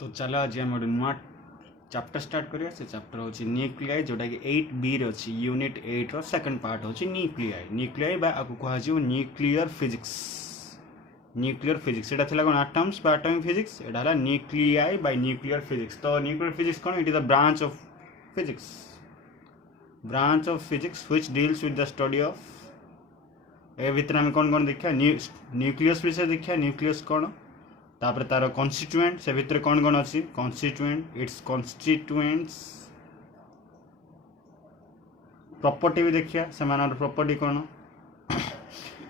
तो चलो आज आम गोटे नुआ चैप्टर स्टार्ट करिया। से चैप्टर होची न्यूक्लियाई, जोटा कि 8B रे अछि। यूनिट 8 रो सेकंड पार्ट होची न्यूक्लियाई। न्यूक्लियाई बा आकु कहा जिवो न्यूक्लियर फिजिक्स। न्यूक्लियर फिजिक्स एटा थिला कोन एटम्स बा एटॉमिक फिजिक्स, एटा हला न्यूक्लियाई बाय न्यूक्लियर फिजिक्स। तो न्यूक्लियर फिजिक्स कोन, it is the branch of physics, branch of physics which deals with the study of. ए भितर हम कोन देखिया, न्यूक्लियस विषय देखिया। न्यूक्लियस कोन, तापर तार कॉन्स्टिट्यूएंट, से भितर कौन कौन अच्छी कॉन्स्टिट्यूएंट, इट्स कॉन्स्टिट्यूएंट्स, प्रॉपर्टी भी देखिया से प्रॉपर्टी कौन,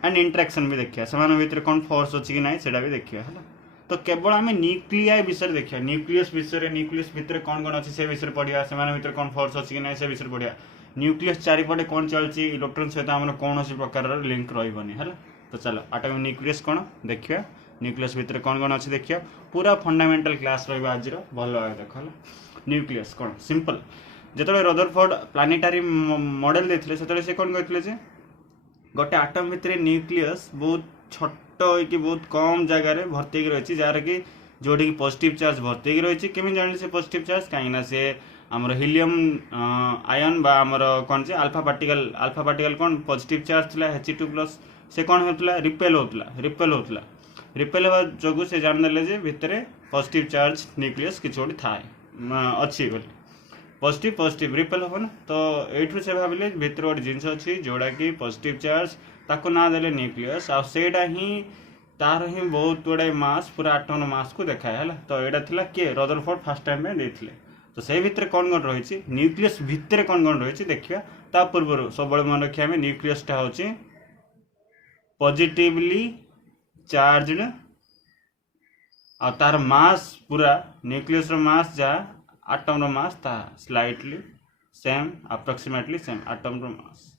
एंड इंटरेक्शन भी देखिया से भितर कौन फोर्स अच्छी कि ना सेटा भी देखिया है। तो केवल आम न्यूक्लियाई विषय देखिया, न्यूक्लियस विषय, न्यूक्लियस भितर कौन कौन अच्छी से विषय पढ़िया, से भितर कौन फोर्स अच्छी कि ना से विषय पढ़िया। न्यूक्लियस चारिपटे कौन चलती, इलेक्ट्रॉन सहित आम कौन प्रकार लिंक रही है। तो चलो एटॉमिक न्यूक्लियस कौन देखिया, न्यूक्लियस भितर कौन कौन अच्छी देखिया। पूरा फंडामेंटल क्लास रहा आज भल भाव देख। न्यूक्लियस कौन सिंपल, जो रदरफोर्ड प्लानेटारी मॉडल देते से कौन कहते गोटे आटम भितर न्यूक्लियस बहुत छोट हो बहुत कम जगार भर्ती रही, जार कि जोटी कि पॉजिटिव चार्ज भर्ती रही। केमी जान से पॉजिटिव चार्ज कहीं से आमर हिलियम आयन बा आमर कौन से अल्फा पार्टिकल कौन पॉजिटिव चार्ज था He2+ से कौन होता रिपेल होता रिपेल हवा जो से जानदेले जे भितर पॉजिटिव चार्ज न्यूक्लियस किसी गोटे थाए अच्छी बोली पॉजिटिव पॉजिटिव रिपेल हम ना। तो ये से भाविले भितर गोटे जिनस अच्छी जोड़ा कि पॉजिटिव चार्ज ताको ना देले न्यूक्लियस आटा ही तार ही बहुत गुड़ाए मास पूरा आटम मास को देखाए है। तो यहाँ थिला किए रदरफोर्ड फास्ट टाइम में देते। तो से भितर कौन कौन रही न्यूक्लियस भितर कौन कौन रही देखिया। ता पूर्व सब मन रखिया आम न्यूक्लियसटा हूँ पॉजिटिवली चार्जड आ तार मास पूरा न्यूक्लियस मास जहाँ आटम मास ता slightly same approximately same atom mass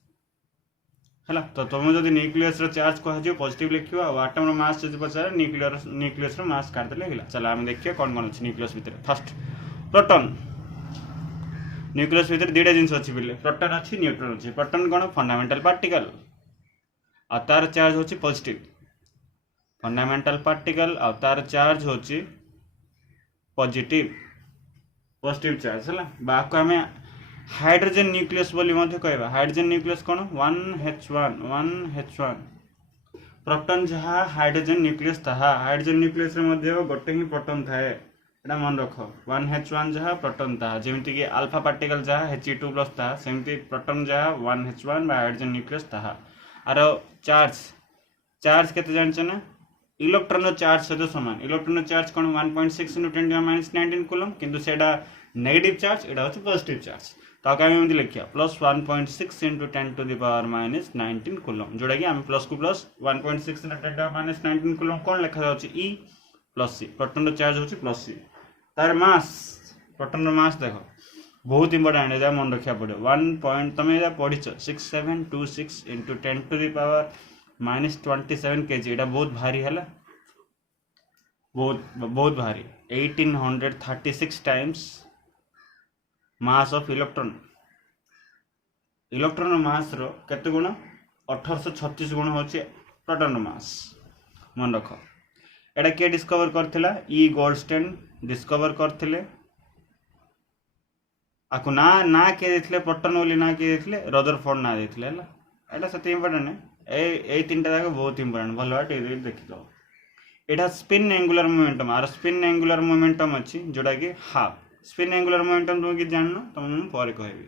है। तो तुम जब न्यूक्लियस चार्ज कह पॉजिटिव लिख आटम मास जो पचार न्यूक्लियस मास काटदेले है। चलो आम देखिए कौन कौन अच्छे न्यूक्लियस भितर। फर्स्ट प्रोटॉन, न्यूक्लियस भितर दुईटा जिन अच्छी बोले प्रोटॉन अच्छी न्यूट्रॉन अच्छी। प्रोटॉन कौन फंडामेंटल पार्टिकल आ तार चार्ज होची पॉजिटिव, फंडामेंटल पार्टिकल आ तार चार्ज होची पॉजिटिव पॉजिटिव चार्ज है। बाको आम हाइड्रोजन न्यूक्लियस बोली कहवा। हाइड्रोजन न्यूक्लियस कौन 1H1 प्रोटॉन जहाँ हाइड्रोजन न्यूक्लियस था। हाइड्रोजन न्यूक्लियस गोटे ही प्रोटॉन थाए, एटा मन रख 1H1 जहाँ प्रोटॉन था। जमीती कि अल्फा पार्टिकल जहाँ He2+ था, सेमती प्रोटॉन जहाँ 1H1 हाइड्रोजन न्यूक्लियस था। आर चार्ज केते जानछे ना, इलेक्ट्रॉन चार्ज सहित सामान। इलेक्ट्रॉन चार्ज कौन 1.6 × 10⁻19 कूलम, किंतु सेटा नेगेटिव चार्ज, एटा होची पॉजिटिव चार्ज। तो आगे आम एमती लिखिया +1.6 × 10⁻19 कूलम, जोड़ा कि आम प्लस को प्लस 1.6 × 10⁻19 कूलम कौन लिखा जाउची E + C। प्रोटॉन चार्ज होची +C। तार मास, प्रोटॉन मास देखो बहुत इंपोर्टेंट है, मन रखा पड़े 1. तुम पढ़ी 6726 × 10⁻27 kg। एटा बहुत भारी है, बहुत भारी 1836 times mass of electron. Electron mass रो केते गुण 1836 गुण होची प्रोटॉन मास, मन रख। एटा के डिस्कवर करथिला, ई गोल्डस्टेन डिस्कवर करथिले। आकु ना के देथिले प्रोटॉन बोली ना के देथिले रदरफोर्ड ना देथिले हला। एटा सते इंपोर्टेंट है, ए तीनटा जाक बहुत इंपोर्टेंट भल बाटे देखि दो। एटा स्पिन एंगुलर मोमेंटम, आर स्पिन एंगुलर मोमेंटम अच्छी जोड़ा कि हाफ। स्पिन एंगुलर मोमेंटम तुम कि जानना तुम पर कहबी।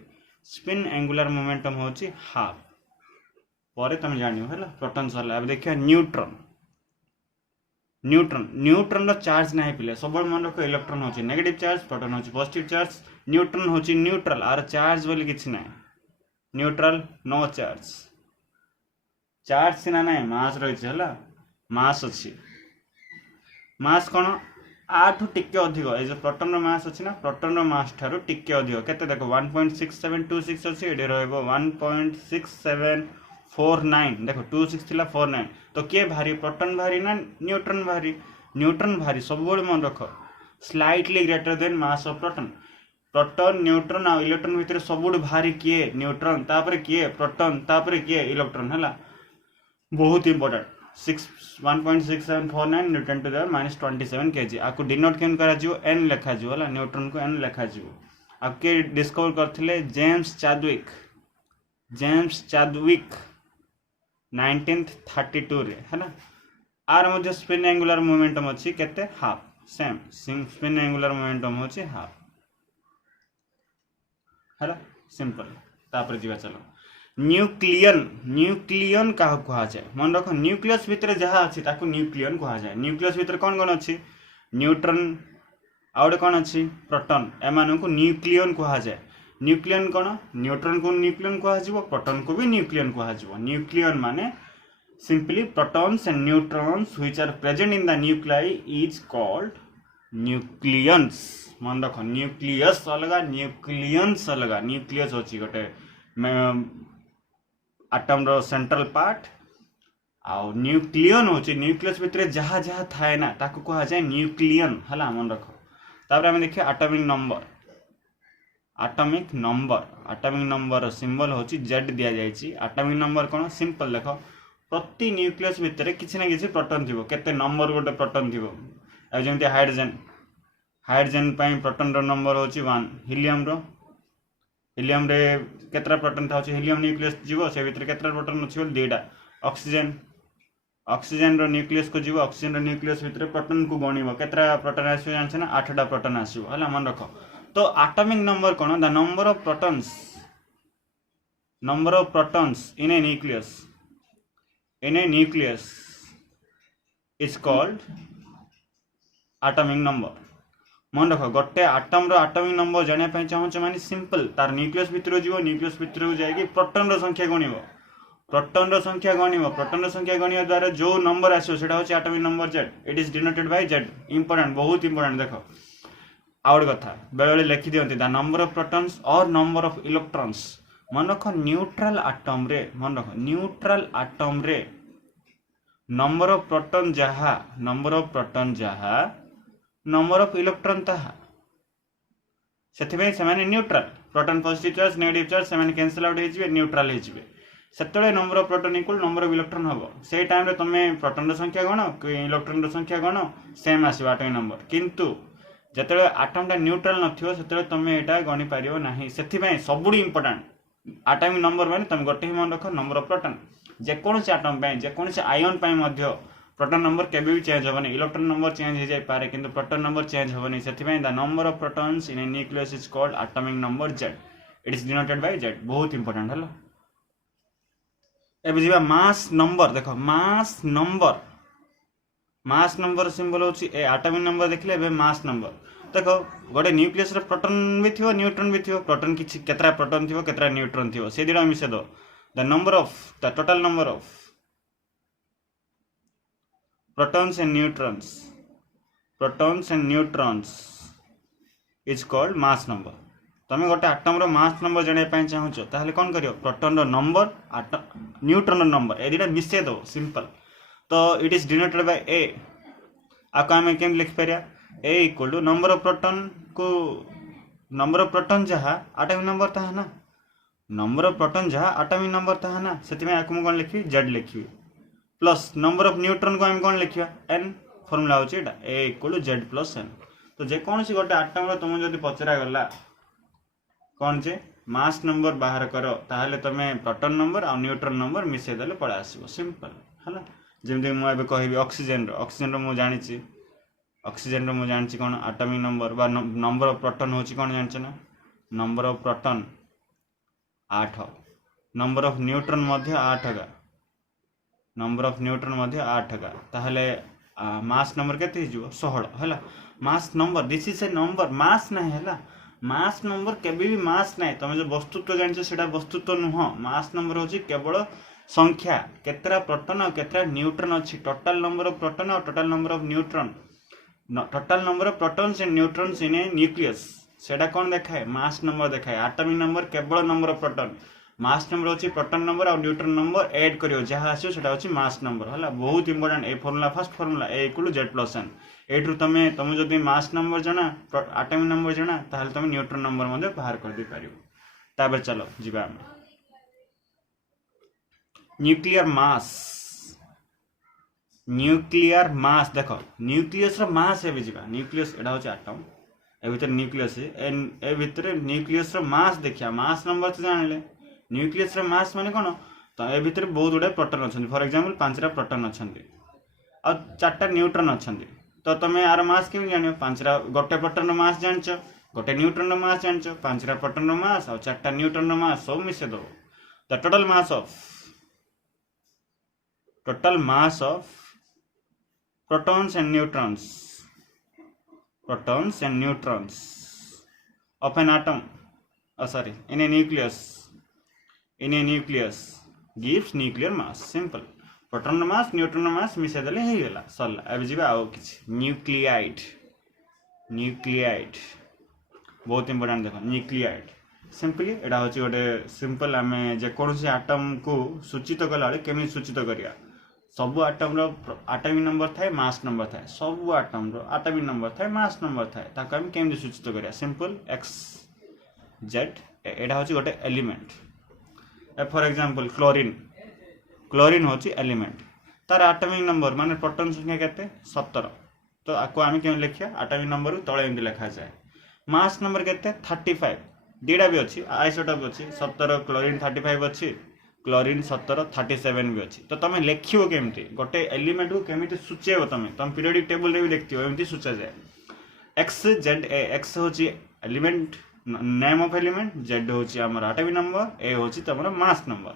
स्पिन एंगुलर मोमेंटम होची हाफ, पर तुम जानियो है। प्रोटॉन सरला। अब देखिए न्यूट्रॉन, न्यूट्रॉन रो चार्ज ना पिले सब मन रख। इलेक्ट्रॉन होची नेगेटिव चार्ज, प्रोटॉन होची पॉजिटिव चार्ज, न्यूट्रॉन होची न्यूट्रल, आर चार्ज बोली किछि ना, न्यूट्रल नो चार्ज। चार्ज सिना ना मास रही है, मास अच्छी। मास कौन आठू टिके अधिक, ये जो प्रोटॉन मास अच्छी ना, प्रोटॉन मास ठारू टिके अधिक केते देखो 1.6726 अच्छी, ये रहइबो 1.6749 देखो 26 थिला 49। तो के भारी प्रोटॉन भारी ना न्यूट्रॉन भारी? न्यूट्रॉन भारी सब मन रख, slightly greater than mass of proton. Proton neutron आ इलेक्ट्रॉन भितर सबुठ भारी किए न्यूट्रॉन, तापर किए प्रोटॉन, तापर किए इलेक्ट्रॉन है। बहुत important 1.6749 newton to the -27 kg। आपको डिनोट केन करा जिवो n लिखा जिवो हला न्यूटन को n लिखा जिवो। आपके डिस्कवर करथिले जेम्स चाडविक 1932 रे है ना। आर मध्य स्पिन एंगुलर मोमेंटम अछि केते half same spin angular momentum होछि हाफ है सिंपल। तापर जीवा चलो न्यूक्लियन क्या कहा जाए मन रख न्यूक्लियस भितर जहाँ अच्छी ताकू न्यूक्लियन कहा जाए। न्यूक्लियस भितर कौन कौन अच्छी न्यूट्रन आउटे कौन अच्छी प्रोटॉन एमान को न्यूक्लियन कहा जाए। न्यूक्लियन कौन न्यूट्रन को न्यूक्लियन कह प्रोटॉन को भी न्यूक्लियन कह। न्यूक्लियन माने simply protons and neutrons which are present in the nuclei is called nucleons. मन रख न्यूक्लियस अलग न्यूक्लियंस अलग। न्यूक्लियस होची गोटे आटम रो सेंट्रल पार्ट आउ न्यूक्लियन होची न्यूक्लियस भितर जहाँ जहाँ थाए ना ताकू कहा जाए न्यूक्लियन हला मन रख। तापर हम देखिए एटॉमिक नंबर सिंबल होची जेड दिया जायछि। एटॉमिक नंबर कोन सिंपल देखो प्रति न्यूक्लियस भितर किछि ना किछि प्रोटॉन थिबो केते नंबर गोटे प्रोटॉन थिबो। आ जेंति हाइड्रोजन पई प्रोटॉन रो नंबर होची 1। हीलियम रे केतरा प्रोटॉन था हीलियम न्यूक्लियस जीवो से भितर केतरा प्रोटॉन अछि बोल देडा। ऑक्सीजन रो न्यूक्लियस को जीवो ऑक्सीजन रो न्यूक्लियस भितर प्रोटॉन को गणिबो केतरा प्रोटॉन आसीबो जानछ ना 8टा प्रोटॉन आसीबो हला मन रखो। तो atomic number cone the number of protons in a nucleus is called atomic number. मन रख गोटे आटम रो एटॉमिक नंबर जानिया पई चाहूछ माने सिंपल तार न्यूक्लियस भितर जीवो न्यूक्लियस भितर जायकी प्रोटॉन रो संख्या गणिबो प्रोटॉन रो संख्या गणिया द्वारा जो नंबर आसो सेटा होची atomic number Z. It is denoted by Z. Important बहुत इंपोर्टेंट देखो आउट कथा बेले बेले लिखि दियंती द नंबर ऑफ प्रोटॉन्स और नंबर ऑफ इलेक्ट्रॉन्स। मन रख न्यूट्रल एटम रे नंबर ऑफ प्रोटॉन जहा नंबर ऑफ इलेक्ट्रॉन ताहा सेथिबे सेमाने neutral proton positive charge negative charge सेमाने कैंसिल आउट हेजिबे न्यूट्रल हेजिबे। सेतले number of proton equal number of electron हबो। से टाइम रे तमे प्रोटॉन रो संख्या गण इलेक्ट्रॉन रो संख्या गण सेम आसीबा एटॉमिक नंबर। किंतु जतले एटम टा न्यूट्रल नथियो सेतले तमे एटा गणी पारियो नाही। सेथिबे सबुडी इंपोर्टेंट एटॉमिक नंबर माने तमे गोटे ही मन रख नंबर ऑफ प्रोटॉन जे कोनसे एटम पय जे कोनसे आयन पय मध्य प्रोटॉन नंबर केबे भी चेंज होबनी। इलेक्ट्रॉन नंबर चेंज हो जाय पारे किंतु प्रोटॉन नंबर चेंज होबनी। सेथिबे the number of protons in a nucleus is called atomic number Z. It is denoted by Z. बहुत इंपोर्टेंट हलो। ए बुझिबा मास नंबर देखो मास नंबर सिंबल होची ए एटॉमिक नंबर देखले बे मास नंबर देखो गोटे न्यूक्लियस रे प्रोटॉन भी थिबो न्यूट्रॉन भी थिबो प्रोटॉन किछि केतरा प्रोटॉन थिबो केतरा न्यूट्रॉन थिबो से दिरा मिसे दो the number of the total number of protons and neutrons is called mass number। तमे गोटे आटम रो मास नंबर जाने पाए चाहूछ ताहले कोन करियो प्रोटॉन रो नंबर न्यूट्रॉन रो नंबर ए दिटा मिसे दो सिंपल। तो it is denoted by A. आको हमें केम लिख परिया A equal to number of proton जहा एटॉमिक नंबर ता है ना नंबर ऑफ प्रोटॉन जहा एटॉमिक नंबर ता है ना सेति में आको म कोन लिखि जेड लिखि प्लस नंबर ऑफ न्यूट्रॉन को हम कौन लिखिया n फॉर्मूला होची एटा a equal to z plus n। तो जे कौन सी गोटे आटम रो तुम जदी पचरा गला कौन जे मास नंबर बाहर करो ताहले तमे प्रोटॉन नंबर और न्यूट्रॉन नंबर मिसे देले पड़ा आसीबो सिंपल हला। जेमते मु एबे कहबी ऑक्सीजन रो मु जानिची कोन एटॉमिक नंबर बा नंबर ऑफ प्रोटॉन होची कोन जानछ ना number of proton 8 number of neutron मध्ये 8 गा नंबर ऑफ न्यूट्रॉन मध्ये 8 गा ताहले मास नंबर केते हिजो 16 हला। Mass number this is a number mass नहीं हला। मास नंबर केबे भी मास नहीं तमे जो वस्तुत्व जानछ सेटा वस्तुत्व नुह। मास नंबर होची केवल संख्या केतरा प्रोटॉन और केतरा न्यूट्रॉन अछि टोटल नंबर ऑफ प्रोटॉन और total number of neutron total number of protons and neutrons in a nucleus सेटा कोन देखाय मास नंबर देखाय। एटॉमिक नंबर केवल number of proton mass number होची प्रोटॉन नंबर और न्यूट्रॉन नंबर ऐड करियो जहां आसियो सेटा होची मास नंबर हला। बहुत इंपोर्टेंट ए formula first formula a equal to z plus n। एठु तमे जदी मास नंबर जाना एटॉमिक नंबर जाना ताहले तमे न्यूट्रॉन नंबर मध्ये बाहर कर दे पारियो। ताबे चलो जिबा न्यूक्लियर मास न्यूक्लियर मास देख न्यूक्लियस मास है जीवा न्यूक्लियस एटा होची एटम ए भितर न्यूक्लियस ए भितर न्यूक्लियस मास देखिया मास नंबर तो जानले न्यूक्लियस मास माने कोन तो ए भितर बहुत गुडे प्रोटॉन अछन फॉर एग्जांपल 5टा प्रोटॉन अछन और 4टा न्यूट्रॉन अछन तो तमे यार मास केमि जानियो 5टा गोटे प्रोटॉन रो मास जानचो गोटे न्यूट्रॉन रो मास जानचो 5टा प्रोटॉन रो मास और 4टा न्यूट्रॉन रो मास सब मिसे दो the total mass of protons and neutrons of an atom in a nucleus gives nuclear mass simple proton mass neutron mass मिसे देले हे गेला सरला अब जीवा आउ किछ न्यूक्लियाइड बहुत इंपोर्टेंट देखो न्यूक्लियाइड सिंपली एडा होची गोटे सिंपल आमे जे कोनसी एटम को सूचित कला केमि सूचित करिया सब आटम रो एटॉमिक नंबर थाए मास नंबर थाए सब आटम रो एटॉमिक नंबर थाए मास नंबर थाए ताको हम केमि सूचित करिया सिंपल x z एडा होची गोटे एलिमेंट फॉर एग्जांपल क्लोरीन होची एलिमेंट तार एटॉमिक नंबर माने प्रोटॉन संख्या केते 17 तो आको हम केमि लिखिया एटॉमिक नंबर तळे एमि लिखा जाय मास नंबर केते 35 दीडा भी अछि आइसोटोप अछि 17 क्लोरीन 35 अछि क्लोरीन 17 37 भी अच्छी तो तुम लिखो केमती गोटे एलिमेंट को केमती सूचेब तुम पीरियोडिक टेबल रे भी लिखथियो एमती सूचा जाए x z a x होची element name of element z होची हमर एटॉमिक नंबर a होची तमरा मास नंबर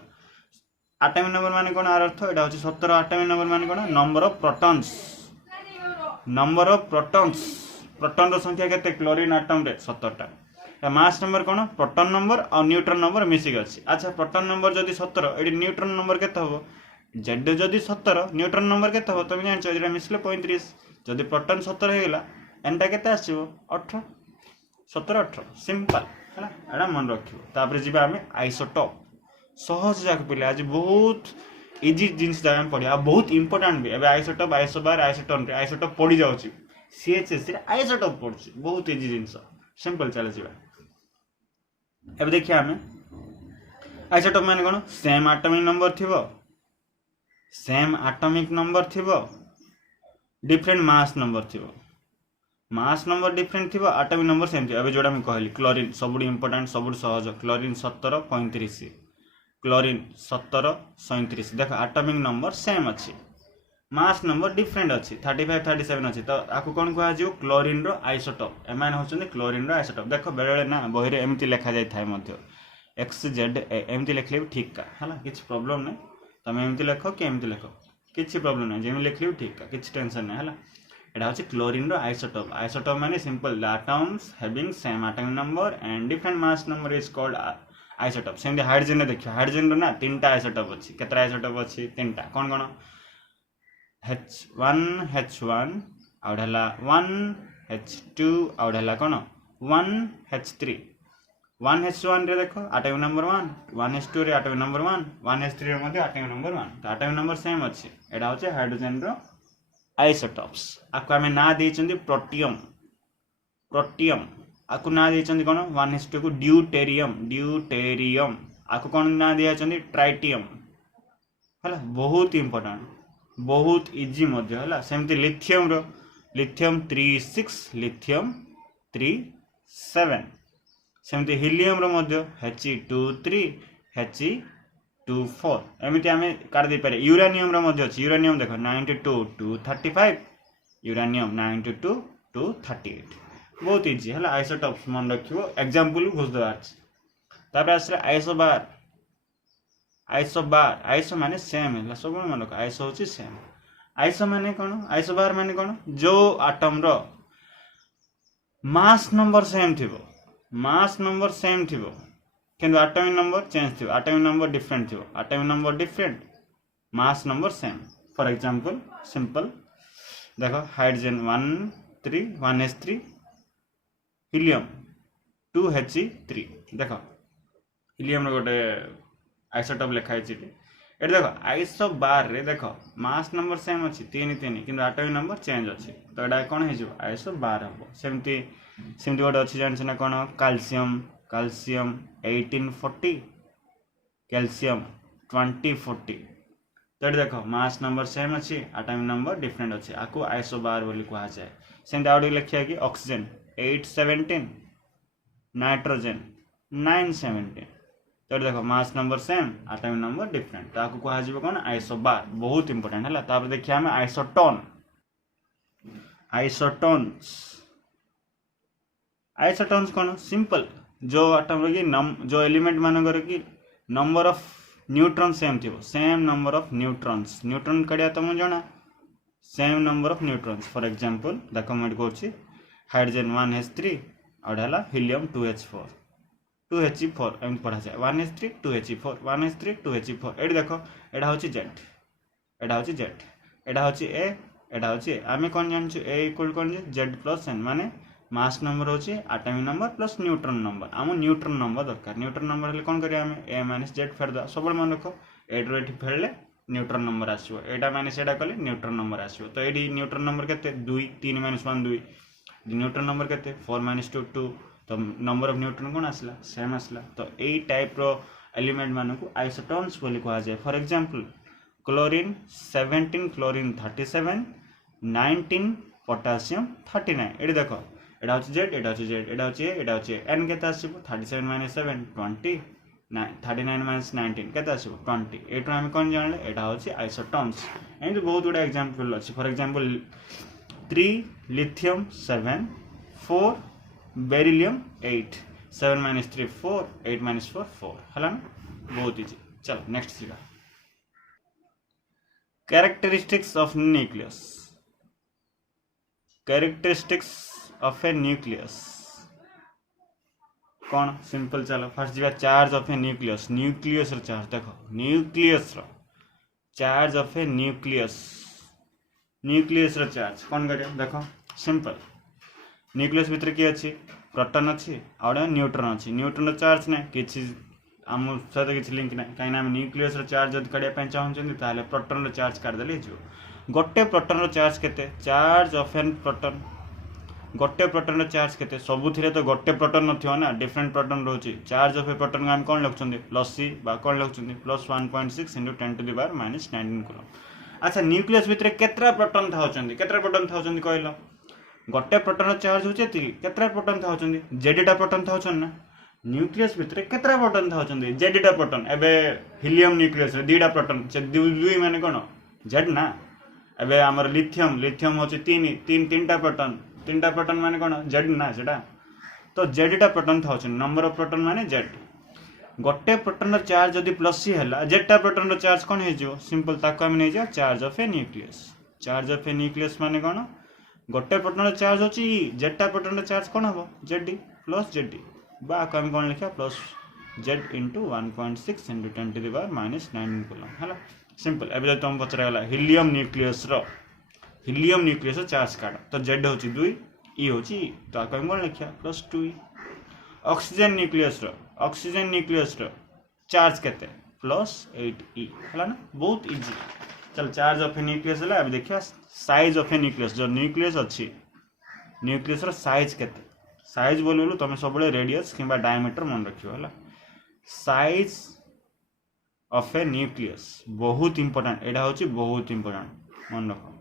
एटॉमिक नंबर माने कोन अर्थ एटा होची 17 एटॉमिक नंबर माने कोन नंबर ऑफ प्रोटॉन्स प्रोटॉन रो संख्या केते क्लोरीन एटम रे 17 टा मास नंबर कौन प्रोटॉन नंबर और न्यूट्रॉन नंबर मिसिक अच्छी अच्छा प्रोटॉन नंबर जदि 17 ये न्यूट्रॉन नंबर केते हबो जेड जदि 17 न्यूट्रॉन नंबर केते हबो तुम जानछ एटा मिसले 35 जदि प्रोटॉन 17 हे गेला एनटा केते आसीबो 18 17 18 सिंपल हैला एटा मन रखियो तापर जिबा हमें आइसोटोप सहज जाक पिले आज बहुत इजी जिंस जा हम पढिया बहुत इंपोर्टेंट भी एबे आइसोटोप आइसोबार आइसोटोप पढि जाउची सीएचएस रे आइसोटोप पढछि बहुत इजी जिंस सिंपल चले जिबा अब देखिए हमें आइसोटोप माने कोन सेम एटॉमिक नंबर थिबो डिफरेंट मास नंबर डिफरेंट थिबो एटॉमिक नंबर सेम थिबो अब जोडा हम कहली क्लोरीन सबुड इंपोर्टेंट सबुड सहज क्लोरीन 17 35 क्लोरीन 17 37 देखो एटॉमिक नंबर सेम अछि मास नंबर डिफरेंट अछि 35 37 अछि तो आको कोन कहआ जियो क्लोरीन रो आइसोटोप एमान होचने क्लोरीन रो आइसोटोप देखो बेले ना बही रे एमती लिखा जाय थाय मध्य x z एमती लिखले भी ठीक का हला किछ प्रॉब्लम नै तमे एमती लिखो कि एमती लिखो किछ प्रॉब्लम नै जेमि लिखले भी ठीक का किछ टेंशन नै हला एडा होची क्लोरीन रो आइसोटोप माने simple atoms having same atomic number and different mass number is called isotope same hydrogen देखियो हाइड्रोजन रो ना तीनटा आइसोटोप अछि केतरा आइसोटोप अछि तीनटा कोन कोन H1 आउडला 1 H2 आउडला कोन 1 H3 1 H1 रे देखो एटॉमिक नंबर 1 H2 रे एटॉमिक नंबर 1 H3 रे मध्ये एटॉमिक नंबर 1 तो एटॉमिक नंबर सेम अछि एडा होचे हाइड्रोजन रो आइसोटोप्स आको हमें ना देइचंदी प्रोटियम आको ना देइचंदी कोन 1 H2 को ड्यूटेरियम आको कोन ना दियाचंदी ट्राइटियम हला बहुत इंपोर्टेंट बहुत इजी मध्य हला सेमती लिथियम 36 लिथियम 37 सेमती हीलियम रो मध्य He23 He24 एमिति हमें काट दे पारे यूरेनियम रो मध्य अछि यूरेनियम देखो 92 to 35 यूरेनियम 92 to 38 बहुत इजी हला आइसोटोप्स मन रखियो एग्जांपल घोष दो आज तापर आसरे आइसो माने सेम है सब मन रख आइसो होची सेम आइसो माने कोन आइसोबार माने कोन जो एटम रो मास नंबर सेम थिबो किंतु एटॉमिक नंबर चेंज थिबो एटॉमिक नंबर डिफरेंट थिबो atomic number different mass number same for example simple देखो हाइड्रोजन 1 H3 हीलियम 2 He3 देखो हीलियम रो गोटे आइसोटोप लिखा है एट देखो आइसो बार रे देखो मास नंबर सेम अच्छी 3 किंतु एटॉमिक नंबर चेंज अच्छी तो एटा कौन हो आइसो बार हम सेमती गोटे अच्छी जानछ ना कौन कैल्शियम 1840 कैल्शियम 2040 तो ये देख मास नंबर सेम अच्छी एटॉमिक नंबर डिफरेंट अच्छे आपको आइसोबार बोली कहा जाए सेमती आउ लिखिया कि ऑक्सीजन 817 नाइट्रोजन 917 तो देखो mass number same atomic number different तो आपको कहा कौन आइसोबार बहुत इंपोर्टेंट है तापर देखिए आम आइसोटोन आइसोटोन्स आइसोटोन्स कौन सिंपल जो आटम की जो एलिमेंट मानकर की नंबर ऑफ न्यूट्रॉन सेम थी same number of neutrons neutron कड़िया तुम जना same number of neutrons for example देखो मैं कहूँ हाइड्रोजन 1H3 और है हीलियम 2H4 2He4 एम पढ़ा जाए 1H3 2He4 1H3 2He4 ये देख यहाँ हूँ जेड यहाँ हूँ जेड यहाँ हूँ ए यहाँ हूँ ए आम कौन जानूँ ए इक्वल कौन जेड प्लस एन माने मास नंबर होची atomic number plus neutron number आम न्यूट्रॉन नंबर दरकार न्यूट्रॉन नंबर हेल्ले कौन करिया ए माइनस जेड फेरदा सब मन रख ए रू ये फेरले न्यूट्रॉन नंबर आसो एटा माइनस एटा कले न्यूट्रॉन नंबर आसो तो ये न्यूट्रॉन नंबर केते 2 3 - 1 2 न्यूट्रॉन नंबर केते 4 - 2 2 तो नंबर ऑफ न्यूट्रॉन कौन आसला सेम आसला तो यही टाइप रो एलिमेंट मानकु आइसोटोन्स बोली कहा जाए for example chlorine 17 chlorine 37 19 potassium 39 ये देखो एटा हूँ जेड एटा हूँ जेड एटा हूँ एटा हूँ एन के 37 - 7 20 39 - 19 के 20 एटू आम कौन जानले एटा हूँ आइसोटोन्स एमती बहुत गुड़ा एग्जांपल अच्छी फॉर एग्जांपल 3 लिथियम 7 4 बेरिलियम 8 7 - 3 4 8 - 4 4 है बहुत इजी चलो नेक्स्ट सीखा characteristics of nucleus characteristics of a nucleus कौन सिंपल चलो फर्स्ट जी charge of a nucleus nucleus charge देखो nucleus charge of a nucleus nucleus charge कौन कर देखो सिंपल न्यूक्लियस भितर किए अच्छी प्रोटॉन अच्छी और न्यूट्रॉन अच्छी न्यूट्रॉन चार्ज ना किसी आम सहित किसी लिंक ना कहीं न्यूक्लियस चार्ज जब काढ़ा चाहते प्रोटॉन चार्ज काढ़दे गोटे प्रोटॉन चार्ज केते चार्ज ऑफ एन प्रोटॉन गोटे प्रोटॉन चार्ज केते सबुथिरे तो गोटे प्रोटॉन नथियो ना डिफरेंट प्रोटॉन रोची चार्ज ऑफ ए प्रोटॉन को हम कौन लिखुछंती प्लस सी बा कौन लिखुछंती प्लस 1.6 × 10⁻⁻⁹ कूलम अच्छा न्यूक्लियस भितर केतरा प्रोटॉन थाउछंती केतरा प्रोटॉन थाउछंती कहलो गोटे प्रोटॉन चार्ज होचे केतरा प्रोटॉन थाउछंती जेडीटा प्रोटॉन थाउछन ना न्यूक्लियस भितर केतरा प्रोटॉन थाउछंती जेडीटा प्रोटॉन एबे हीलियम न्यूक्लियस दीटा प्रोटॉन से दुई माने कोन जेड ना एबे हमर लिथियम लिथियम होचे तीनटा प्रोटॉन तीनटा प्रोटॉन माने कोन जेड ना सेटा तो जेडटा प्रोटॉन थाउछन नंबर ऑफ प्रोटॉन माने जेड गोटे प्रोटॉन चार्ज जदि प्लस सी हला जेडटा प्रोटॉन चार्ज कोन हे जो सिंपल ताको हम नै जा चार्ज ऑफ ए न्यूक्लियस माने कोन गोटे प्रोटॉन चार्ज होची जेडटा प्रोटॉन चार्ज कोन हबो जेडी प्लस जेडी बा हम कोन लिखा प्लस जेड * 1.6 × 10⁻⁻⁹ कूलम हला सिंपल एबे तुम पचरा गला हीलियम न्यूक्लियस चार्ज काढ तो जेड होची 2 ई होची तो हम कोन लिखा प्लस 2 ऑक्सीजन न्यूक्लियस चार्ज केते प्लस 8 ई हला ना बहुत इजी चल चार्ज ऑफ ए न्यूक्लियस हला अब देखिया साइज ऑफ ए न्यूक्लियस जो न्यूक्लियस अच्छी न्यूक्लियस साइज केते साइज बोलू तुम सब रेडियस कि डायमीटर मन रखियो हला साइज ऑफ ए न्यूक्लियस बहुत इंपोर्टेंट एटा होची बहुत इंपोर्टेंट मन रख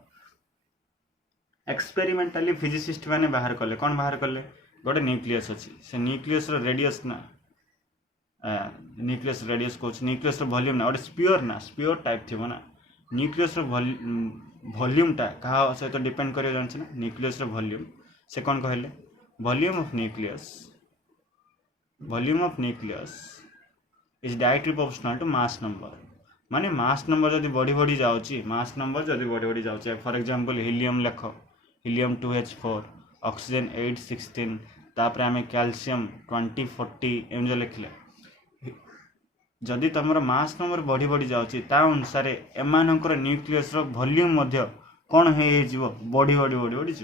एक्सपेरिमेंटली फिजिसिस्ट माने बाहर कले कौन बाहर कले गोटे न्यूक्लियस अच्छी से न्यूक्लियस रेडियस ना न्यूक्लियस रेडियस कौच न्यूक्लियस वॉल्यूम ना गोटे स्पीयर टाइप थी ना न्यूक्लियस वॉल्यूम टा क्या सहित डिपेंड कर जान ना न्यूक्लियस वॉल्यूम से कौन कहले volume of nucleus is directly proportional to mass number माने मास नंबर जदि बढ़ी बढ़ी जाउची मास नंबर जदि बढ़ी बढ़ी जाउची फॉर एग्जांपल हीलियम लेख हीलियम 2H4 ऑक्सीजन 816 तापर आम कैल्शियम 2040 एम जो लिखले जदि तुम मास नंबर बढ़ी बढ़ी जाउची ता अनुसार एमानकर न्यूक्लियस रो वॉल्यूम मध्य कौन हो बढ़ी बढ़ी बढ़ी बढ़ी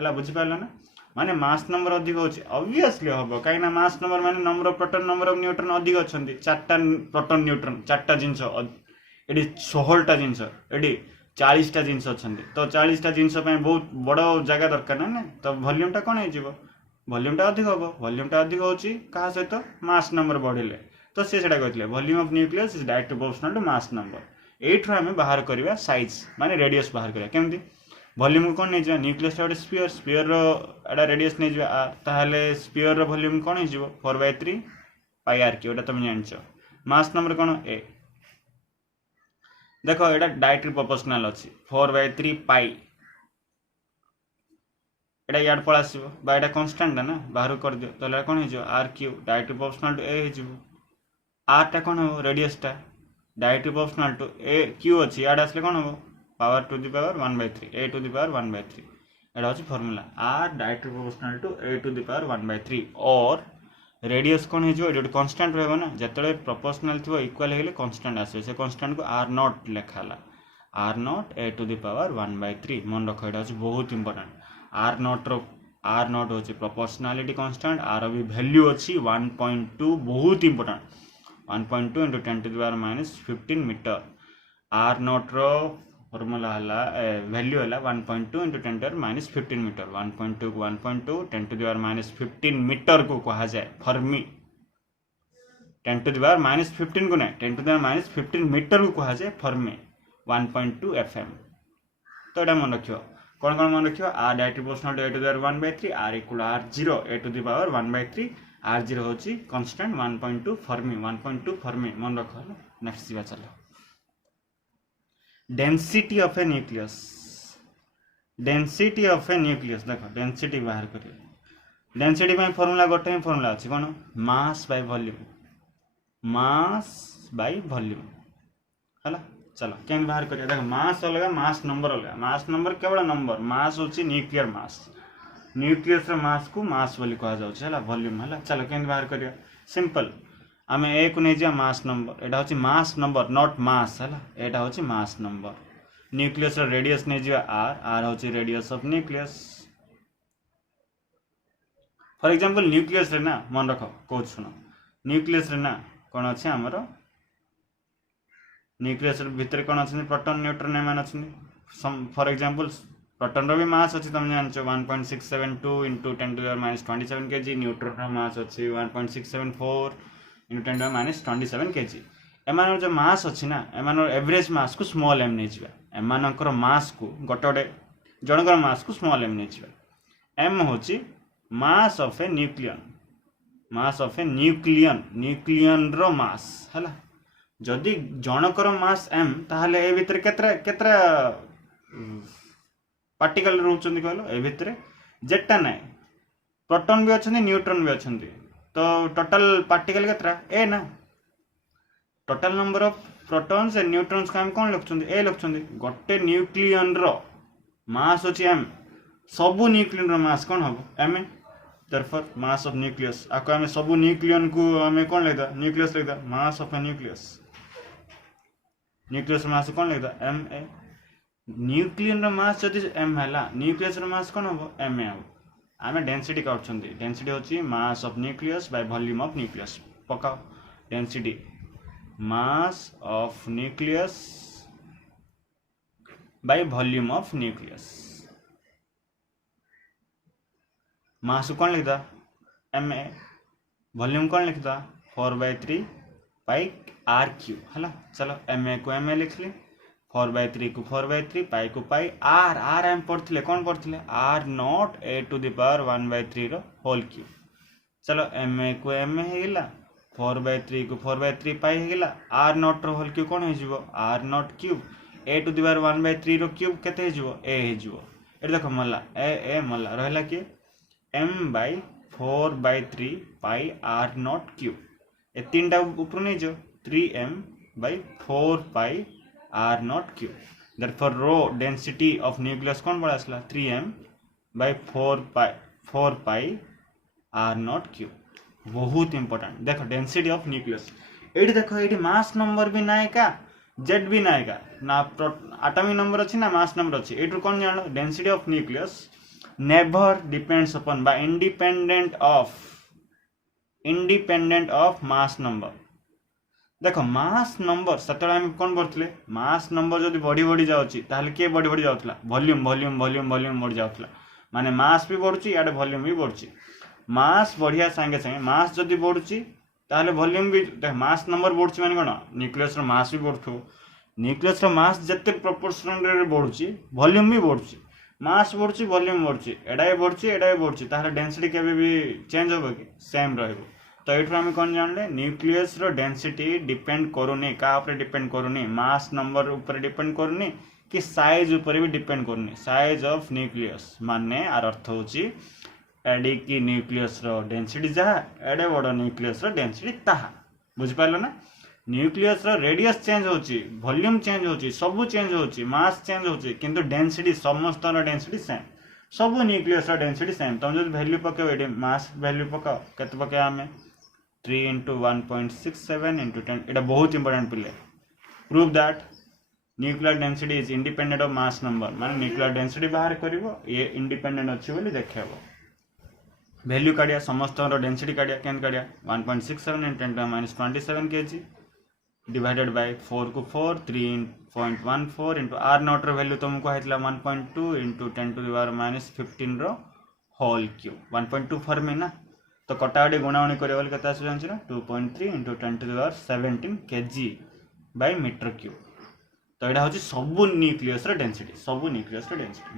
है बुझिपार ना माने मास नंबर अधिक होची ऑब्वियसली हम कहीं मास नंबर माने number of proton number of neutron अधिक अच्छी 4टा प्रोटॉन न्यूट्रॉन 4टा जिनस ये 16टा जिनस ये 40टा जिनस अच्छा तो 40टा जिनस बहुत बड़ जगह दरकार ना तो वॉल्यूम टा कौन हो वॉल्यूम टा अधिक हम वॉल्यूम टा अधिक होची कहा सहित मास नंबर बढ़िले तो से कहते volume of nucleus is direct proportional to mass number एठू आम बाहर करवा साइज माने रेडियस बाहर करवा केमती वॉल्यूम को कौन नहीं न्यूक्लियस गोटे स्पीयर स्पीयर एटा रेडियस नहीं आर ताहले स्पीयर वॉल्यूम कौन हो 4/3 पाई आर क्यू तुम जानच मास नंबर कौन ए देख एटा डायरेक्टली प्रोपोर्शनल अच्छी 4/3 पाई एटा यार पळ आसीबो बा एटा कांस्टेंट ना बाहर कर दियो तो कौन हो R cube directly proportional to A हो आर टा कौन हो रेडियस टा directly proportional to A cube अच्छी याड आसले कौन हो power to the power 1/3 a to the power 1/3 एटा होची formula r directly proportional to a to the power 1/3 और रेडियस कौन हो जो कांस्टेंट रहबो ना जतले प्रोपोर्शनल थो इक्वल हेले कांस्टेंट आसे से कांस्टेंट को r naught लेखाला r naught a to the power 1/3 मन रख एटा होची बहुत इंपोर्टेंट r नॉट होची प्रोपोर्शनलिटी कांस्टेंट r भी वैल्यू अच्छी 1.2 बहुत इंपोर्टेंट 1.2 into 10 to the power minus 15 metre r naught रो फॉर्मूला हला वैल्यू हला 1.2 into 10 to the power minus 15 metre 1.2 को 1.2 10 to the power minus 15 metre को कहा जाए Fermi 10 to the power minus 15 को नहीं 10 to the power minus 15 metre को कहा जाए फर्मी 1.2 fm तो एटा मन रखियो कौन कौन मन रखियो r directly proportional to a to the power 1/3 r equal r0 a to the power 1/3 r0 होची कांस्टेंट 1.2 फर्मी 1.2 फर्मी मन रखो नेक्स्ट जीवा चलो density of a nucleus density of a nucleus देखो डेंसिटी बाहर करिए डेंसिटी में फार्मूला गोटे ही फार्मूला अछि कोन मास बाय वॉल्यूम हला चलो केन बाहर करिए देखो मास अलग मास नंबर केवल नंबर मास होची न्यूक्लियर मास न्यूक्लियस रो मास को मास बोली कहा जाउ छला वॉल्यूम हला चलो केन बाहर करिए सिंपल आमे ए को नै जा मास नंबर एटा होची मास नंबर नॉट मास हला एटा होची मास नंबर न्यूक्लियस रो रेडियस नै जा आर होची radius of nucleus for example nucleus रे ना मन रखो को सुनो न्यूक्लियस रे ना कोन अछि हमरो न्यूक्लियस रे भीतर कोन अछि प्रोटॉन न्यूट्रॉन एमान अछि फॉर एग्जांपल प्रोटॉन रो भी मास अछि तुम जानछो 1.672 into 10 to the power minus 27 kg neutron रो मास अछि 1.674 into 10 to the power minus 27 kg एमान जो मास अछि ना एमान एवरेज मास को स्मॉल m नै जिबा एमानकर मास को गोटे जनकर मास को स्मॉल m नै जिबा m होछि मास ऑफ ए न्यूक्लियन रो मास हला जदि जनकर मास m ताहले ए भीतर केतरा पार्टिकल रहउछन्ती कहलो ए भीतर जेटा नै प्रोटॉन भी अछन्ती न्यूट्रॉन भी अछन्ती तो टोटल पार्टिकल केतरा ए ना total number of protons and neutrons का हम कोन लिखछन्ती ए लिखछन्ती गोटे न्यूक्लियन रो मास होछि m सबु न्यूक्लियन रो मास कोन हबो m therefore mass of nucleus आको हम सबु न्यूक्लियन को हम कोन लेदा न्यूक्लियस लेदा mass of a nucleus mass कोन लेदा m a न्यूक्लियन रो मास जदि m हला न्यूक्लियस रो मास कोन हबो m a आमे डेंसिटी काउछन्ती डेंसिटी होछि mass of nucleus by volume of nucleus पकाओ density mass of nucleus by volume of nucleus mass कौन लिखता m a वॉल्यूम कौन लिखता 4/3 पाई r क्यू हला चलो m a को m a लिख ले 4/3 को 4/3 पाई को पाई r m पढ़थिले कौन पढ़थिले r naught a to the power 1/3 रो होल क्यूब चलो m a को m a हेला 4/3 को 4/3 पाई हेला r नॉट रो होल क्यूब कौन हे जिवो r naught cube a to the power 1/3 रो क्यूब केते हे जिवो a हे जिवो ए देखो मल्ला a मल्ला रहला कि m by 4/3 pi r naught cube ए तीनटा ऊपर नहीं जो 3m by 4 pi r naught cube therefore रो डेंसिटी ऑफ न्यूक्लियस कौन बड़ा असला 3m by 4 pi r naught cube बहुत इंपोर्टेंट देखो डेंसिटी ऑफ न्यूक्लियस एडी देखो एडी मास नंबर भी नाय का जेड भी नाय का ना एटॉमिक नंबर अछि ना मास नंबर अछि एटू कोन जानो density of nucleus never depends upon by independent of mass number देखो मास नंबर सतळे हम कोन पढथले मास नंबर जदी बॉडी जाउची ताहले के बॉडी जाउतला वॉल्यूम बढ़ जाउतला माने मास भी बढ़ुची याडे वॉल्यूम भी बढ़ुची मास बढ़िया संगे संगे मास जदी बढ़ुची ताहले वॉल्यूम भी देख मास नंबर बढ़ुची माने कोन न्यूक्लियस रो मास भी बढ़थो न्यूक्लियस मास जिते प्रोपोर्शनल रे बढ़ुची वॉल्यूम भी बढ़ुची मास बढ़ुची वॉल्यूम बढ़ुची एडा भी बढ़ुची एडा भी बढ़ुची तार डेंसिटी केबे भी चेंज होबो कि सेम रहइबो तो एठु हम कोन जानले न्यूक्लियस रो डेंसिटी डिपेंड करूनी का ऊपर डिपेंड करूनी मास नंबर ऊपर डिपेंड करूनी कि साइज ऊपर भी डिपेंड करूनी साइज ऑफ न्यूक्लियस माने आर अर्थ होची एडी की न्यूक्लियस रो डेंसिटी जहा एडे बड़ न्यूक्लियस रो डेंसिटी ताहा बुझ पाइलो ना न्यूक्लियस रो रेडियस चेंज होची वॉल्यूम चेंज होची सब चेंज होची मास चेंज होची किंतु डेंसिटी समस्त रो डेंसिटी सेम सब न्यूक्लियस रो डेंसिटी सेम तुम जो वैल्यू पकाओ एडी मास वैल्यू पकाओ केते पकाओ हमें 3 into 1.67 into 10 এটা বহুত ইম্পর্টেন্ট পিলে prove that nuclear density is independent of mass number মানে nuclear density বাহার করিব ये independent ଅଛି ବୋଲି ଦେଖେଇବ value काढिया समस्त रो density काढिया cane काढिया 1.67 into 10 to minus 27 kg divided by 4 को 4 3.14 into r naught रो value तुमको हैतला 1.2 into 10 to the power minus 15 रो whole cube 1.2 फॉर्म में ना तो कटाकटी गुणागुणी करेगा केते आसु जानछि ना 2.3 into 10 to the power 17 kg by meter cube तो एटा होछि सब न्यूक्लियस रो डेंसिटी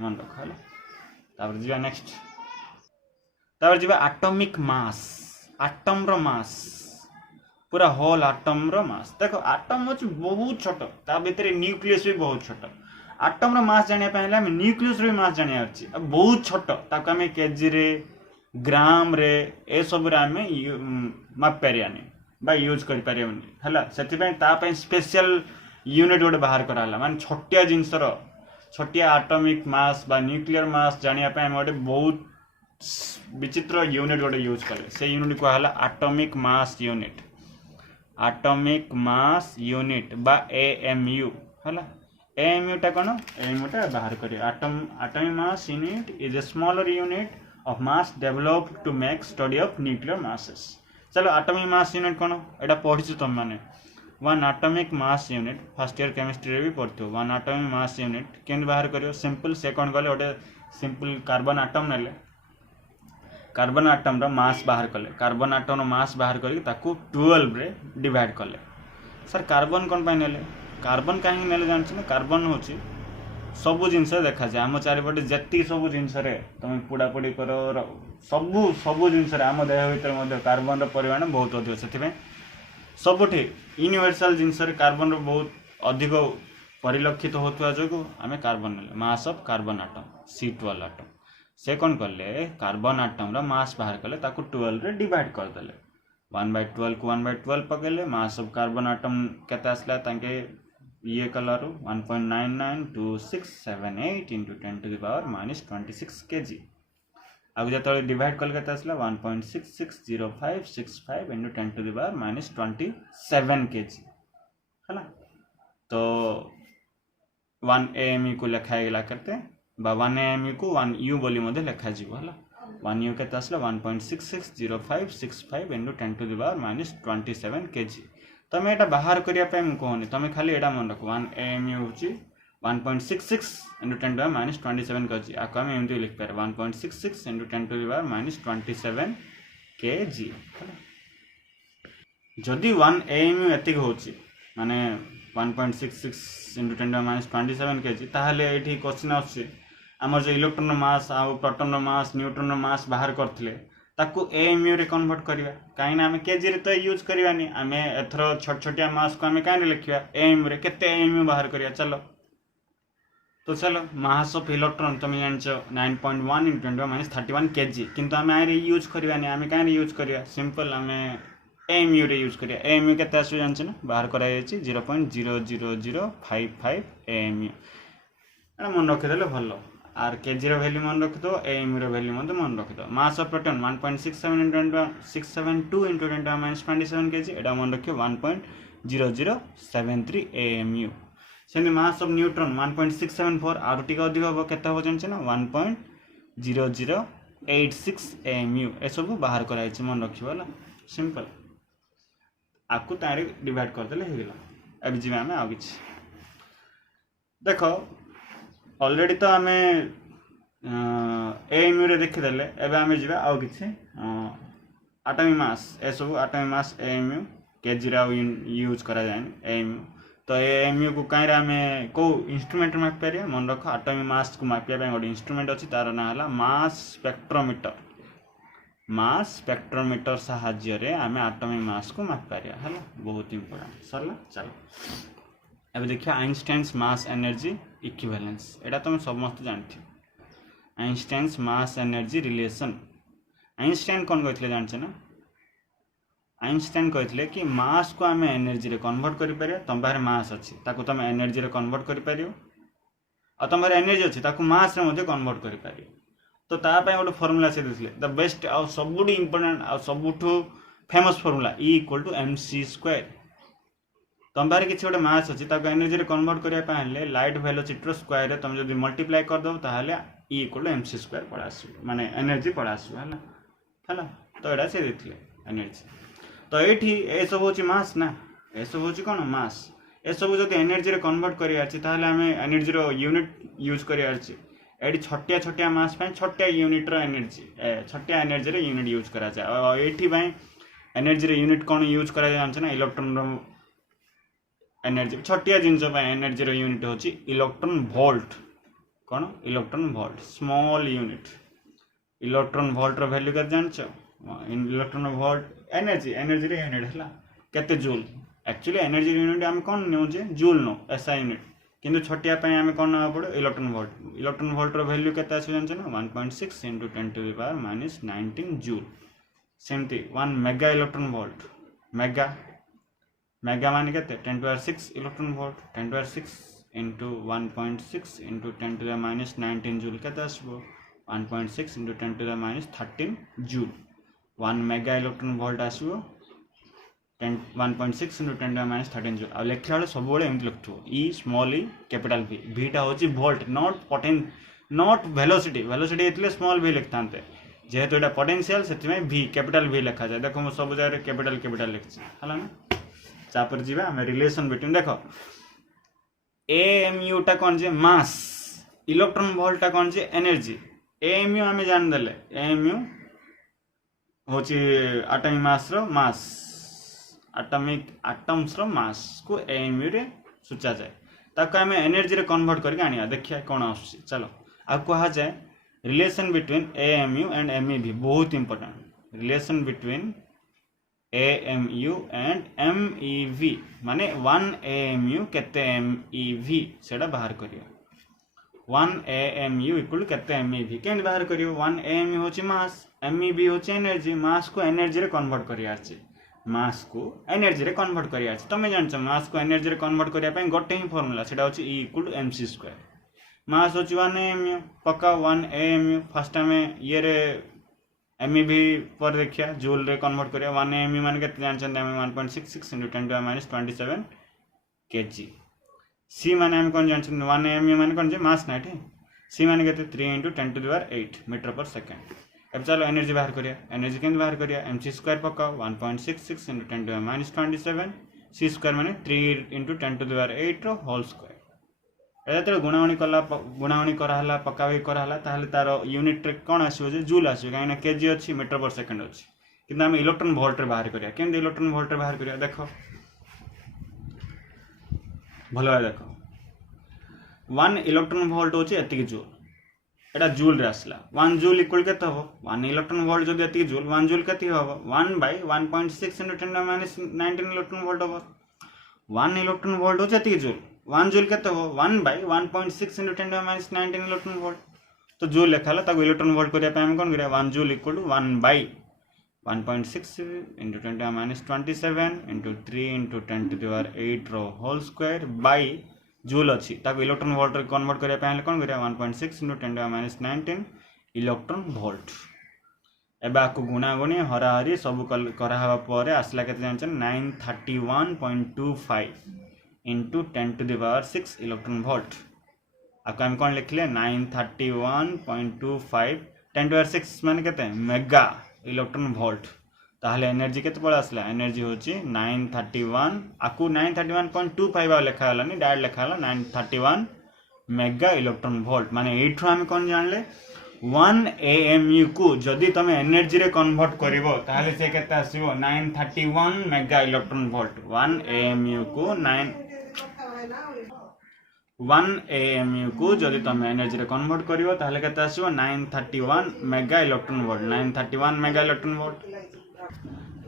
मन रख हला तापर जिबा नेक्स्ट तापर जिबा एटॉमिक मास एटम रो मास पूरा होल एटम रो मास देखो एटम होछि बहुत छोट ता भीतर न्यूक्लियस भी बहुत छोट एटम रो मास जानिया पहले हम न्यूक्लियस रो मास जानिया अछि बहुत छोट ताको हम केजी रे ग्राम रे ए सब रे आमे माप परियानी बा यूज करि परियानी हला सेति पय ता पय स्पेशल यूनिट गोटे बाहर कराला माने छोटिया जिंस रो छोटिया एटॉमिक मास बा न्यूक्लियर मास जानिया पय हम गोटे बहुत विचित्र यूनिट गोटे यूज करे से यूनिट को हला एटॉमिक मास यूनिट बा एएमयू हला एएमयू टा कोन एएमयू टा बाहर करिया atomic mass unit is a smaller unit of mass developed to make study of nuclear masses चलो atomic mass unit कोन एटा पढिछु तुम माने one atomic mass unit first year chemistry रे भी पढतो one atomic mass unit केन बाहर करियो सिंपल से कोन गले ओटे सिंपल कार्बन एटम नेले कार्बन एटम रो मास बाहर कले कार्बन एटम रो मास बाहर करी ताकू 12 रे डिवाइड कले सर कार्बन कोन पाइ नेले कार्बन काहे नेले जानछ ना कार्बन होची सबु जिनस देखा जाए आम चारिपटे जति सब जिनस तुम पोड़ापोड़ी कर सबु जिनस आम देह भर कार्बन परिमाण बहुत अधिक से सबुठी यूनिवर्सल जिनस कार्बन बहुत अधिक परिलक्षित होता जो आम कार्बन ने mass of carbon atom C12 atom से कौन कले कार्बन एटम रा मास बाहर कले ताकू 12 रे डिवाइड कर देले 1/12 को 1/12 पकेले मास ऑफ कार्बन एटम केते आसला ताके ये colour 1.992678 into 10 to the power minus 26 kg अब जब डिवाइड कल के आसला 1.660565 into 10 to the power minus 27 kg है ना तो 1 AMU को लिखा गला करते बा 1 AMU को 1 U बोली मधे लिखा जीवो हला 1 U के आसला 1.660565 into 10 to the power minus 27 kg तमें एटा बाहर करिया पे हम कहनी तमें खाली एटा मन रख 1 AMU होची 1.66 into 10 to the minus 27 कजी आको हम एमती लिख पारे 1.66 into 10 to the minus 27 kg जदि 1 AMU एतिक होची माने 1.66 into 10 to the minus 27 kg ताहले एठी क्वेश्चन आछी हमर जे इलेक्ट्रॉन मास आ प्रोटॉन मास न्यूट्रॉन मास बाहर करथिले ताकू AMU रे कन्वर्ट करिया काई ना हम केजी रे तो यूज करिवानी हमें एथरो छोट छोटिया मास को हमें काई लिखिया AMU रे केते AMU बाहर करिया चलो तो चलो मास ऑफ इलेक्ट्रॉन तुम जानछो 9.1 into 10 minus 31 kg किंतु हमें आरे यूज करिवानी हमें काई यूज करिया सिंपल हमें AMU रे यूज करिया AMU केते आसु जानछ ना बाहर कराय छि 0.00055 AMU एना मन रख देले भलो आर केजी रो वैल्यू मन रख दो AMU रो वैल्यू मन रख दो मास of proton 1.67 into 672 into 10 minus 27 kg एटा मन रखियो 1.0073 AMU सेने मास ऑफ न्यूट्रॉन 1.674 आर टिका अधिक हो केते हो जानछ ना 1.0086 AMU ए सब बाहर कराय छि मन रखियो वाला सिंपल आकु तारे डिवाइड कर देले हे गेला अब जी में आ किछ देखो ऑलरेडी तो आमे AMU रे देखि देले एबे आमे जिबा आ किछ एटॉमिक मास ए सब एटॉमिक मास AMU केजी रा यूज करा जाय AMU तो तो एएमयू को कहीं आम कौ इंस्ट्रूमेंट मापिपर मन रख आटोमिक मास को मापिया गोटे इंस्ट्रूमेंट अच्छी तार ना है मास स्पेक्ट्रोमीटर। मास स्पेक्ट्रोमीटर साहाय्य आम आटोमिक मास को मापिपर है बहुत इंपोर्टेंट सरला। चलो अब देखिए आइंस्टाइन्स मास एनर्जी इक्विवेलेंस एटा तुम समस्त जानते Einstein's mass energy relation. Einstein कौन कहते जानते ना आइंस्टाइन कहते कि मास को आम एनर्जी रे कन्वर्ट कर पारे तुम पाखे मास अच्छी ताको तुम एनर्जी रे कन्वर्ट कर पार और तुम पाखे एनर्जी अच्छी ताको मास रे मध्य कन्वर्ट कर पार। तो तापाई गोटे फर्मुला से देते द बेस्ट आउ सबुठ इंपोर्टेंट आउ सबुठू फेमस फर्मुला E = mc²। तुम पाखे किसी गोटे मास अच्छी ताको एनर्जी रे कन्वर्ट करने लाइट वेलोसिटी स्क्वायर तुम जो मल्टीप्लाई करदेव ताहले E = mc² पड़ा आस माने एनर्जी पड़ा आस है। तो यहाँ से देते एनर्जी तो ये सब हूँ मास ना ये सब हूँ कौन मास ये सब जो एनर्जी रे कन्वर्ट कर एनर्जी यूनिट यूज कर छटिया छटिया मास छटिया यूनिट एनर्जी छटिया एनर्जी रे यूनिट यूज करा जाए ये एनर्जी रे यूनिट कौन यूज करा जाए ना इलेक्ट्रॉन एनर्जी छटिया जिनस एनर्जी रो यूनिट हूँ इलेक्ट्रॉन वोल्ट कौन electron volt small unit electron volt रो वैल्यू कर जानछ इलेक्ट्रॉन वोल्ट एनर्जी एनर्जी रे यूनिट है केते जूल एक्चुअली एनर्जी यूनिट आम कौन नौजे जूल नो एसआई यूनिट किंतु छटिया आम कौन ना पड़े इलेक्ट्रॉन वोल्ट रो वैल्यू केते आसी जानछ ना 1.6 × 10⁻⁻19 जूल। सेमती 1 mega electron volt mega mega मान के 10⁻6 इलेक्ट्रॉन वोल्ट 10⁻6 × 1.6 × 10⁻19 जूल के 1.6 × 10⁻13 जूल 1 मेगा इलेक्ट्रॉन वोल्ट आसो 1.6 × 10⁻13 जूल आ लिखला बेले सब एमती लिखु ई small E capital V Bhita हूँ volt not not velocity velocity ये स्मॉल v लिखता जेहेतु यहाँ पोटेंशियल से V कैपिटल V लिखा जाए देखो मुझे सब जगह कैपिटल कैपिटल लिखी है ना। तापर जी आम रिलेशन बिटवीन देख एएमयू टा कौन जे मास इलेक्ट्रॉन वोल्ट टा कौन जे एनर्जी एएमयू आम जानदेले एएमयू हूँ आटमिक मास रो मास आटमिक आटम्स रो मास को एएमयू रे सूचा जाए ताको आम एनर्जी रे कन्वर्ट करके आनिया देखिए कौन आस चलो आ कहा जाए relation between AMU and MeV बहुत important relation between AMU and MeV माने 1 एएमयू केते एमईवी सेटा बाहर करियो 1 एएमयू इक्वल केते एमईवी केन बाहर करियो 1 एएमयू होची मास एमईवी होची एनर्जी मास को एनर्जी रे कन्वर्ट करिया अछि मास को एनर्जी रे कन्वर्ट करिया अछि तमे जानछ मास को एनर्जी रे कन्वर्ट करिया पय गोटे ही फार्मूला सेटा होची E = mc² मास होची 1 एएमयू पक्का 1 एएमयू फर्स्ट टाइम ये रे एमईवी पर देखिया जूल रे कन्वर्ट करिया 1 एएमयू मान केते जानछन हम 1.66 × 10⁻27 kg सी माने हम कोन जानछन 1 एएमयू मान कोन जे मास ना एठी सी माने केते 3 × 10⁸ मीटर पर सेकंड। अब चलो एनर्जी बाहर करिया एनर्जी केन बाहर करिया mc² पक्का 1.66 × 10⁻27 c² माने 3 × 10⁸ रो होल स्क्वायर एते गुणावणी कराला पक्का कराला ताहले तार यूनिट रे कोन आसीबो जे जूल आसीबो काहे ना केजी अछि मीटर पर सेकंड अछि किंतु हम इलेक्ट्रॉन वोल्ट रे बाहर करिया केन इलेक्ट्रॉन वोल्ट रे बाहर करिया देखो भलो है देखो 1 इलेक्ट्रॉन वोल्ट होची एतिक जूल एटा जूल रे आसला 1 जूल इक्वल केते हो 1 इलेक्ट्रॉन वोल्ट जदी एतिक जूल 1 जूल केते हो 1/1.6 × 10⁻19 इलेक्ट्रॉन वोल्ट हो 1 इलेक्ट्रॉन वोल्ट होची एतिक जूल 1 जूल केते हो 1/1.6 × 10⁻19 इलेक्ट्रॉन वोल्ट तो जूल लिखाला ताको इलेक्ट्रॉन वोल्ट करिया पे हम कोन करिया 1 जूल इक्वल टू 1/1.6 × 10⁻27 × 3 × 10⁸ रो होल स्क्वायर बाय जूल अछि ताको इलेक्ट्रॉन वोल्ट रे कन्वर्ट करिया पे हम कोन करिया 1.6 × 10⁻19 इलेक्ट्रॉन वोल्ट एबा आको गुणागुणी हराहरी सब कराहबा परे आसला केते जानछन 931.25 × 10⁻6 इलेक्ट्रॉन वोल्ट आपको हम कौन लिखले 931.25 10⁻6 माने केते मेगा इलेक्ट्रॉन वोल्ट ताहले एनर्जी केते पड़ आसला एनर्जी होची 931 आकु 931.25 लिखा हलानी डायरेक्ट लिखा हला 931 मेगा इलेक्ट्रॉन वोल्ट माने एठो हम कौन जानले 1 एएमयू को जदी तमे एनर्जी रे कन्वर्ट करिवो ताहले से केते आसीबो 931 मेगा इलेक्ट्रॉन वोल्ट 1 एएमयू को 9 वन AMU को जदि तुम एनर्जी रे कन्वर्ट करिवो ताहले केते आसीबो 931 mega electron volt 931 mega electron volt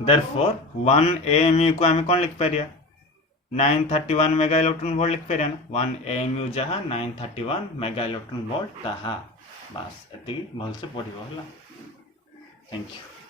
therefore 1 AMU को हम कोन लिख परिया 931 मेगा इलेक्ट्रॉन वोल्ट लिख परिया ना 1 AMU जहा 931 मेगा इलेक्ट्रॉन वोल्ट ताहा बस एति भल से पढ़िबो हला थैंक यू।